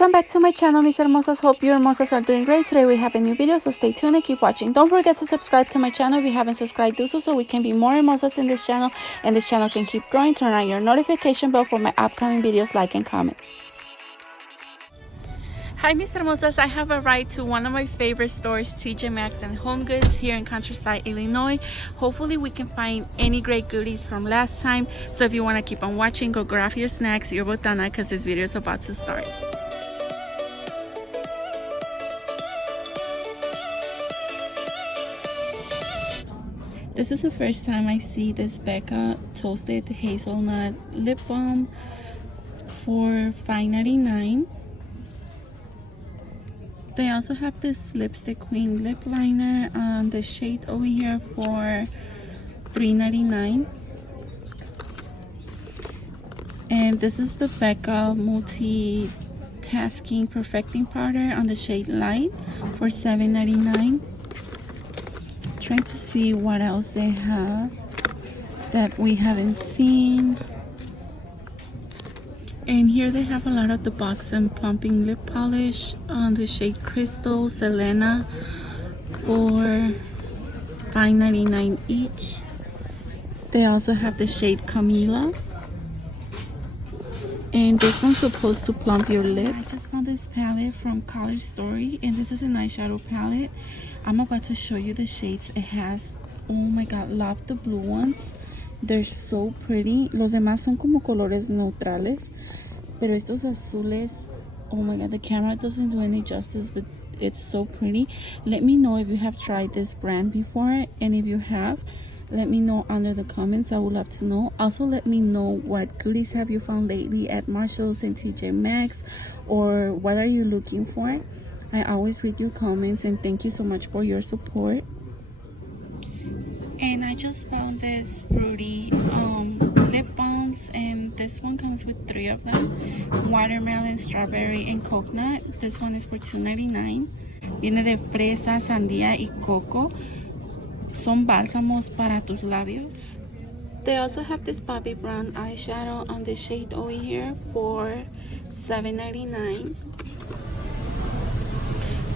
Welcome back to my channel, mis hermosas. Hope you hermosas are doing great. Today we have a new video, so stay tuned and keep watching. Don't forget to subscribe to my channel if you haven't subscribed. Do so we can be more hermosas in this channel and this channel can keep growing. Turn on your notification bell for my upcoming videos, like and comment. Hi mis hermosas, I have arrived to one of my favorite stores, Tjmaxx and Home Goods here in Countryside, Illinois. Hopefully we can find any great goodies from last time. So if you want to keep on watching, go grab your snacks, your botana, because this video is about to start. This is the first time I see this BECCA Toasted Hazelnut Lip Balm for $5.99. They also have this Lipstick Queen lip liner on the shade over here for $3.99. And this is the BECCA Multitasking Perfecting Powder on the shade Light for $7.99. Trying to see what else they have that we haven't seen. And here they have a lot of the Box and Pumping Lip Polish on the shade Crystal Selena for $5.99 each. They also have the shade Camila. And this one's supposed to plump your lips. I just found this palette from Color Story, and this is an eyeshadow palette. I'm about to show you the shades it has. Oh my god, love the blue ones. They're so pretty. Los demás son como colores neutrales, pero estos azules, oh my god, the camera doesn't do any justice, but it's so pretty. Let me know if you have tried this brand before, and if you have, let me know under the comments. I would love to know. Also, let me know what goodies have you found lately at Marshalls and Tjmaxx, or what are you looking for. I always read your comments, and thank you so much for your support. And I just found this fruity lip balms, and this one comes with 3 of them: watermelon, strawberry, and coconut. This one is for $2.99. Viene de fresa, sandía y coco. Son bálsamos para tus labios. They also have this Bobbi Brown eyeshadow on the shade over here for $7.99.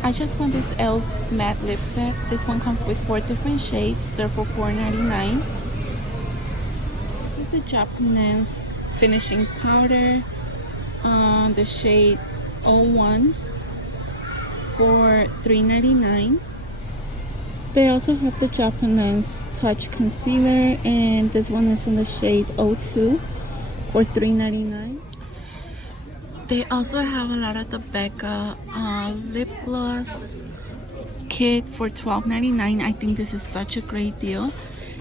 I just found this e.l.f. matte lip set. This one comes with 4 different shades. They're for $4.99. This is the Japanese finishing powder on the shade 01 for $3.99. They also have the Japanese Touch Concealer, and this one is in the shade 02 for $3.99. They also have a lot of the BECCA lip gloss kit for $12.99. I think this is such a great deal.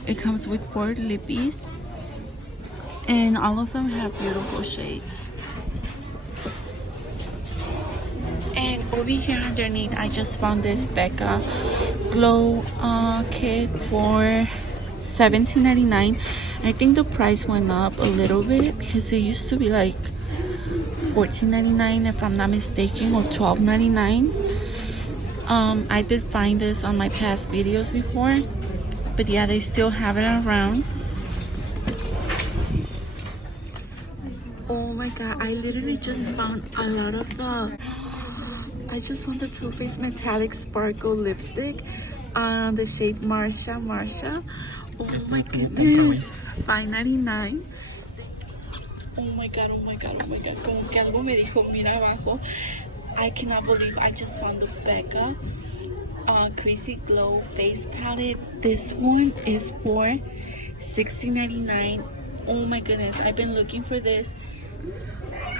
It comes with 4 lippies, and all of them have beautiful shades. And over here underneath, I just found this BECCA glow kit for $17.99. I think the price went up a little bit because it used to be like $14.99 if I'm not mistaken, or $12.99. I did find this on my past videos before, but yeah, they still have it around. Oh my god, I literally just found a lot of the Too Faced Metallic Sparkle Lipstick on the shade Marsha. Oh my goodness, $5.99. Oh my god. Como que algo me dijo, mira abajo. I cannot believe I just found the BECCA Chrissy Glow Face Palette. This one is for $16.99. Oh my goodness, I've been looking for this.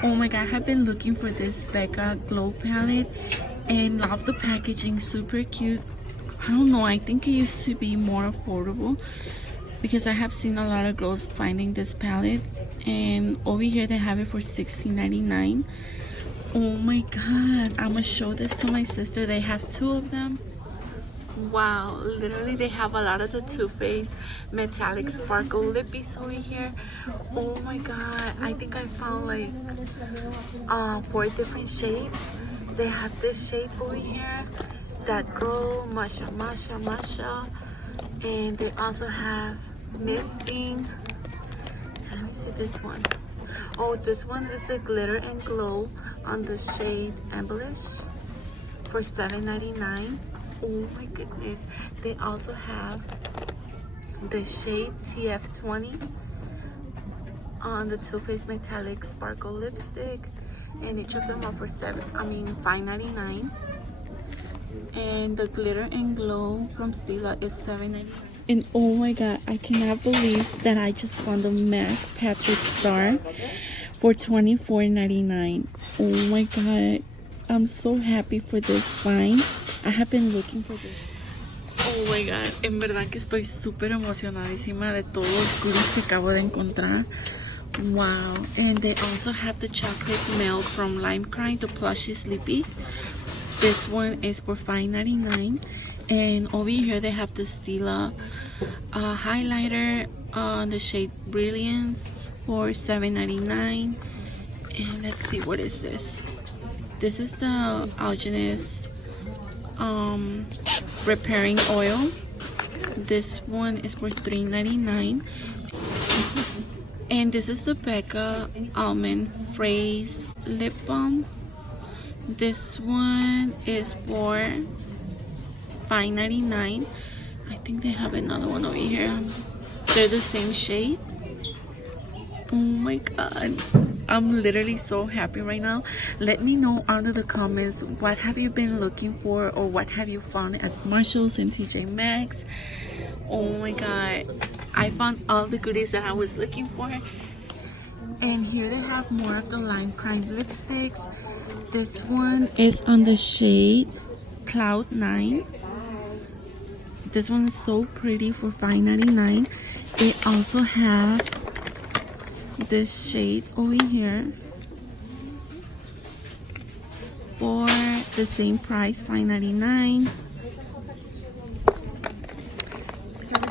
Oh my god, I've been looking for this BECCA Glow Palette and love the packaging, super cute. I don't know, I think it used to be more affordable because I have seen a lot of girls finding this palette, and over here they have it for $16.99. Oh my god, I'm gonna show this to my sister. They have 2 of them. Wow, literally they have a lot of the Too Faced Metallic Sparkle Lippies over here. Oh my god, I think I found like 4 different shades. They have this shade over here, that girl, Masha. And they also have Misting. Let me see this one. Oh, this one is the Glitter and Glow on the shade Embellish for $7.99. Oh my goodness. They also have the shade TF20 on the Too Faced Metallic Sparkle Lipstick, and each of them are for $5.99. And the Glitter and Glow from Stila is $7.99. And oh my god, I cannot believe that I just found a MAC Patrick Starr for $24.99. Oh my god, I'm so happy for this find. I have been looking for this. Oh my god, en verdad que estoy súper emocionadísima de todos los goodies que acabo de encontrar. Wow. And they also have the chocolate milk from Lime Crime, the Plushy Sleepy. This one is for $5.99. And over here they have the Stila highlighter on the shade Brilliance for $7.99. And let's see, what is this? This is the Algenist repairing oil. This one is for $3.99. And this is the BECCA almond phrase lip balm. This one is for $5.99. I think they have another one over here. They're the same shade. Oh my god, I'm literally so happy right now. Let me know under the comments, what have you been looking for, or what have you found at Marshall's and Tjmaxx. Oh my god, I found all the goodies that I was looking for. And here they have more of the Lime Crime lipsticks. This one is on the shade Cloud 9. This one is so pretty for $5.99. They also have this shade over here for the same price, $5.99.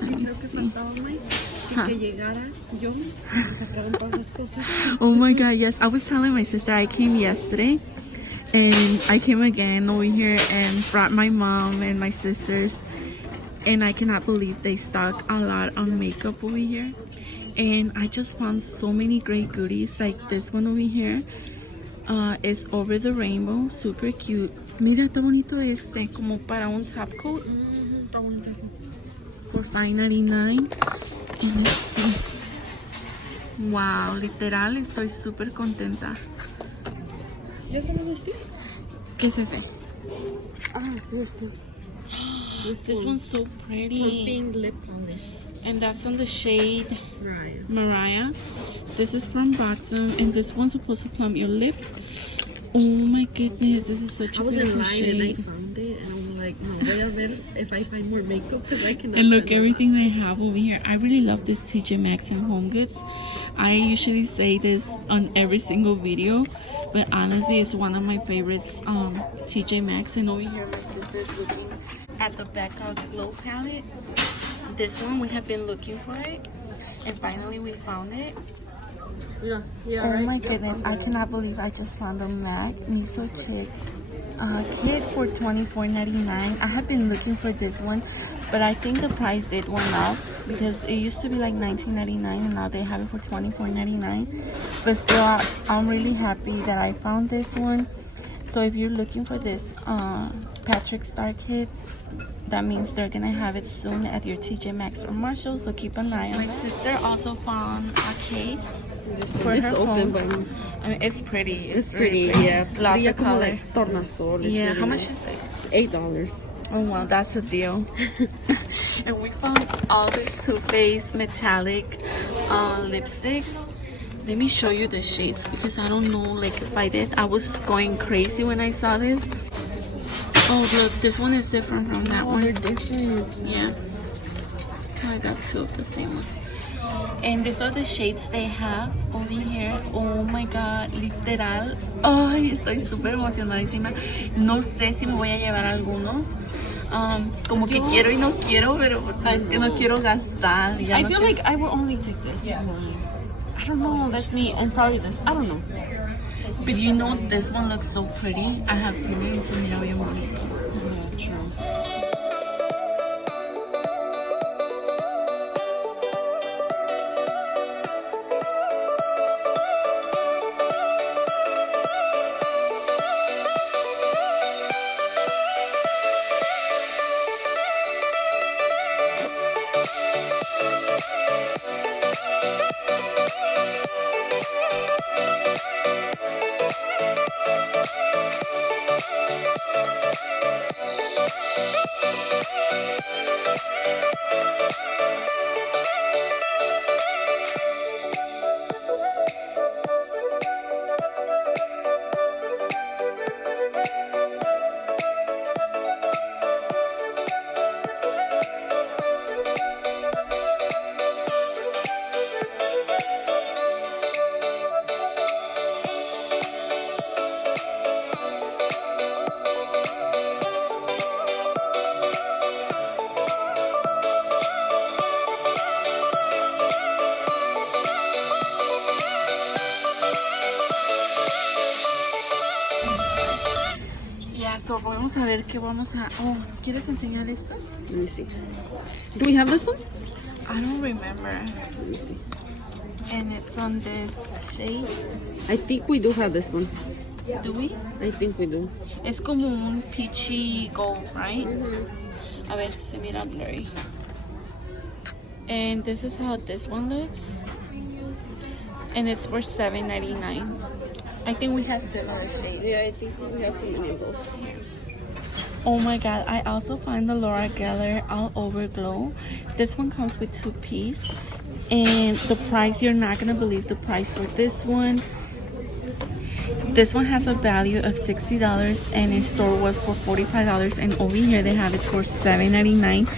Let me see. Oh my god, yes, I was telling my sister I came yesterday, and I came again over here and brought my mom and my sisters, and I cannot believe they stock a lot on makeup over here. And I just found so many great goodies, like this one over here is Over the Rainbow, super cute. Mira, está bonito este, como para un top coat. Está bonito eso. For $5.99. And let's see. Wow, literal, estoy súper contenta. ¿Ya se lo vestí? ¿Qué es ese? Ah, este. This one's so pretty. Pink lip polish. And that's on the shade Mariah. This is from Bottom, and this one's supposed to plump your lips. Oh my goodness, this is such a beautiful shade. And I found it, and I'm like, no, voy a ver if I find more makeup, because I cannot. And look, everything they have over here. I really love this Tjmaxx and Home Goods. I usually say this on every single video, but honestly, it's one of my favorites. Tjmaxx. And over here, my sister's looking at the BECCA Glow palette. This one, we have been looking for it, and finally we found it. Yeah, Oh right. my goodness, I cannot believe I just found a MAC Miso Chick kit for $24.99. I have been looking for this one, but I think the price did went up, because it used to be like $19.99 and now they have it for $24.99. But still, I'm really happy that I found this one. So if you're looking for this Patrick Starr kit, that means they're gonna have it soon at your Tjmaxx or Marshall, so keep an eye on it. My sister also found a case for It's her open, phone. but I mean, it's pretty. it's pretty, pretty. yeah. Love the como color. like tornasol. Yeah, how much is it? $8. Oh wow, that's a deal. And we found all these Too Faced metallic lipsticks. Let me show you the shades, because I don't know, like, if I did. I was going crazy when I saw this. Oh look, this one is different from that one. They're different. Yeah. I got two of the same ones. And these are the shades they have over here. Oh my god, literal. Ay, estoy súper emocionadísima. No sé si me voy a llevar algunos. Como que quiero y no quiero, pero es que no quiero gastar. I feel like I will only take this. Yeah. I don't know, that's me, and probably this. I don't know. But you know, this one looks so pretty. I have seen it, so mira bien bonito. Yeah, true. So, vamos a ver qué vamos a... Oh, ¿quieres enseñar esto? Let me see. Do we have this one? I don't remember. Let me see. And it's on this shade. I think we do have this one. Do we? I think we do. Es como un peachy gold, right? A ver, se mira blurry. And this is how this one looks. And it's for $7.99. I think we have similar shades. Yeah, I think we have too many of those. Oh my god, I also find the Laura Geller All Over Glow. This one comes with 2-piece. And the price, you're not gonna believe the price for this one. This one has a value of $60 and in store was for $45, and over here they have it for $7.99.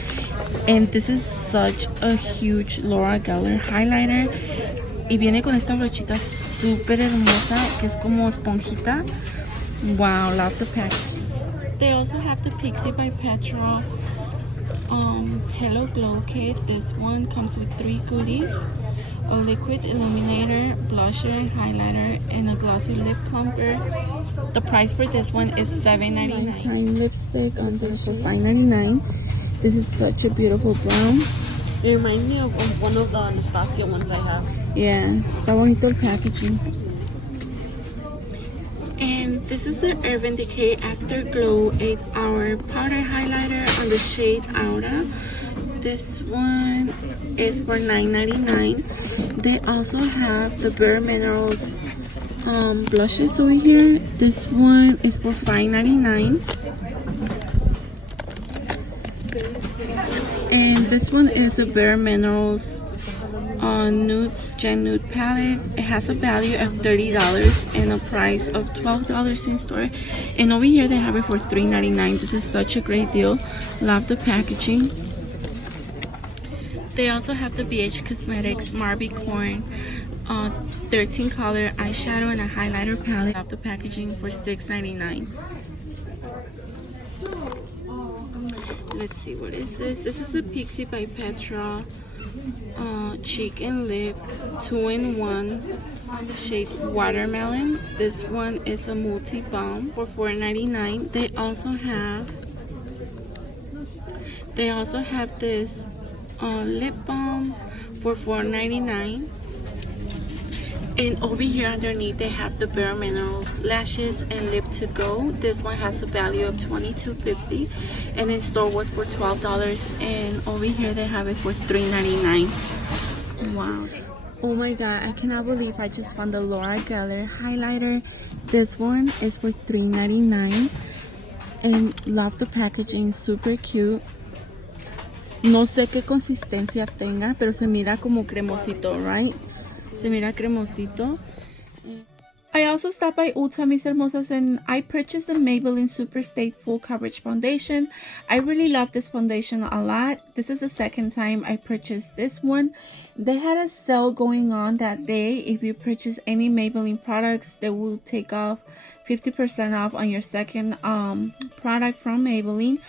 And this is such a huge Laura Geller highlighter. Y viene con esta brochita súper hermosa que es como esponjita. Wow, love the packaging. They also have the Pixie by Petra Hello Glow Kit. This one comes with 3 goodies: a liquid illuminator, blusher and highlighter, and a glossy lip plumper. The price for this one is $7.99. Prime lipstick on this for $5.99. This is such a beautiful brown. It reminds me of one of the Anastasia ones I have. Yeah, está bonito el packaging. And this is the Urban Decay Afterglow 8-Hour Powder Highlighter on the shade Aura. This one is for $9.99. They also have the Bare Minerals blushes over here. This one is for $5.99. And this one is a Bare Minerals Nudes Gen Nude Palette. It has a value of $30 and a price of $12 in store. And over here they have it for $3.99. This is such a great deal. Love the packaging. They also have the BH Cosmetics Marby Corn 13 color eyeshadow and a highlighter palette. Love the packaging for $6.99. Let's see, what is this? This is the Pixie by Petra Cheek and Lip 2-in-1 shade Watermelon. This one is a multi balm for $4.99. They also have this lip balm for $4.99. And over here underneath they have the Bare Minerals Lashes and Lip to Go. This one has a value of $22.50 and in store was for $12, and over here they have it for $3.99. Wow. Oh my god, I cannot believe I just found the Laura Geller highlighter. This one is for $3.99 and love the packaging, super cute. No sé qué consistencia tenga, pero se mira como cremosito, right? Se mira cremosito. I also stopped by Ulta, mis hermosas, and I purchased the Maybelline Super Stay Full Coverage Foundation. I really love this foundation a lot. This is the second time I purchased this one. They had a sale going on that day. If you purchase any Maybelline products, they will take off 50% off on your second product from Maybelline.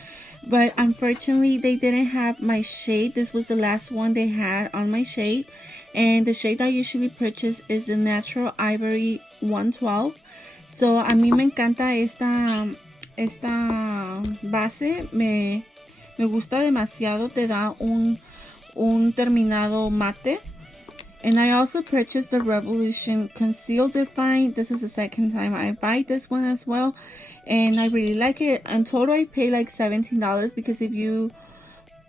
But unfortunately, they didn't have my shade. This was the last one they had on my shade. And the shade I usually purchase is the Natural Ivory 112. So a mí me encanta esta base. Me gusta demasiado. Te da un terminado mate. And I also purchased the Revolution Conceal Define. This is the second time I buy this one as well. And I really like it. In total, I pay like $17 because if you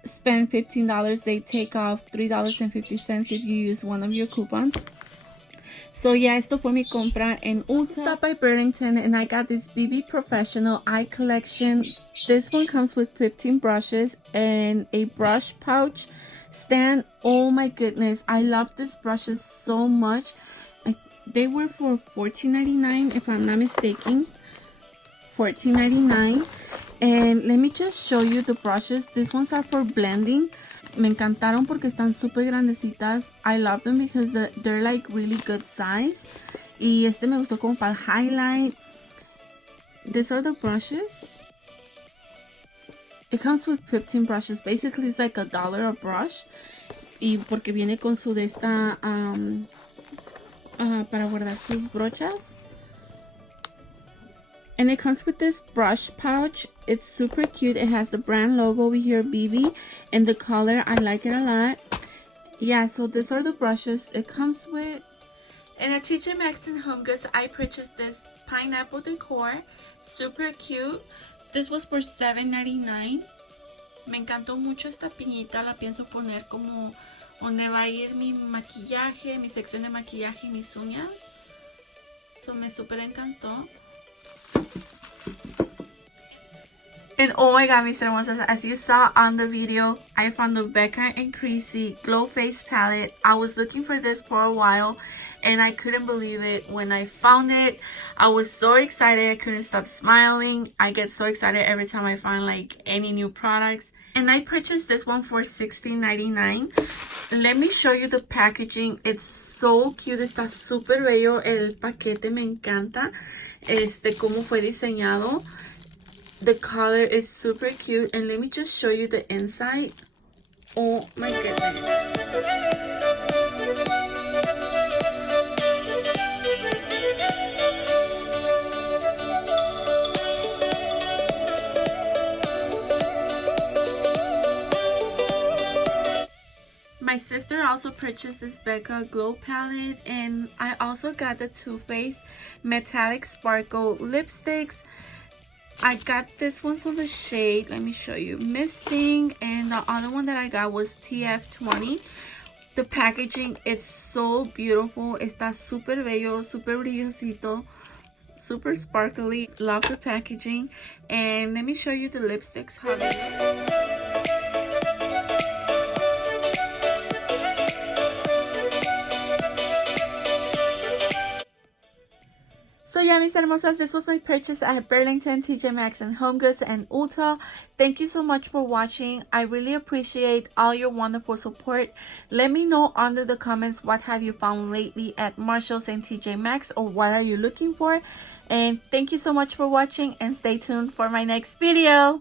spend $15, they take off $3.50 if you use one of your coupons. So yeah, esto fue mi compra en Ulta. Stop by Burlington and I got this BB Professional Eye Collection. This one comes with 15 brushes and a brush pouch stand. Oh my goodness, I love these brushes so much. They were for $14.99 if I'm not mistaken. $14.99. And let me just show you the brushes. These ones are for blending. Me encantaron porque están súper grandecitas. I love them because they're like really good size. Y este me gustó como para highlight. These are the brushes. It comes with 15 brushes. Basically, it's like $1 a brush. Y porque viene con su de esta para guardar sus brochas. And it comes with this brush pouch. It's super cute. It has the brand logo over here, BB, and the color, I like it a lot. Yeah, so these are the brushes it comes with. And at Tjmaxx and Home Goods, I purchased this pineapple decor. Super cute. This was for $7.99. Me encantó mucho esta piñita. La pienso poner como donde va a ir mi maquillaje, mi sección de maquillaje y mis uñas. So me super encantó. And oh my god, mis hermosas, as you saw on the video, I found the BECCA and Chrissy Glow Face Palette. I was looking for this for a while and I couldn't believe it. When I found it, I was so excited. I couldn't stop smiling. I get so excited every time I find like any new products. And I purchased this one for $16.99. Let me show you the packaging. It's so cute. Está súper bello. El paquete me encanta. Cómo fue diseñado. The color is super cute. And let me just show you the inside. Oh my goodness. My sister also purchased this BECCA Glow Palette, and I also got the Too Faced Metallic Sparkle Lipsticks. I got this one's of the shade, let me show you, Misting, and the other one that I got was TF20. The packaging, it's so beautiful. Está super bello, super brillosito, super sparkly. Love the packaging. And let me show you the lipsticks, how they look. So yeah, mis hermosas, this was my purchase at Burlington, Tjmaxx, and Home Goods, and Ulta. Thank you so much for watching. I really appreciate all your wonderful support. Let me know under the comments what have you found lately at Marshalls and Tjmaxx, or what are you looking for. And thank you so much for watching, and stay tuned for my next video.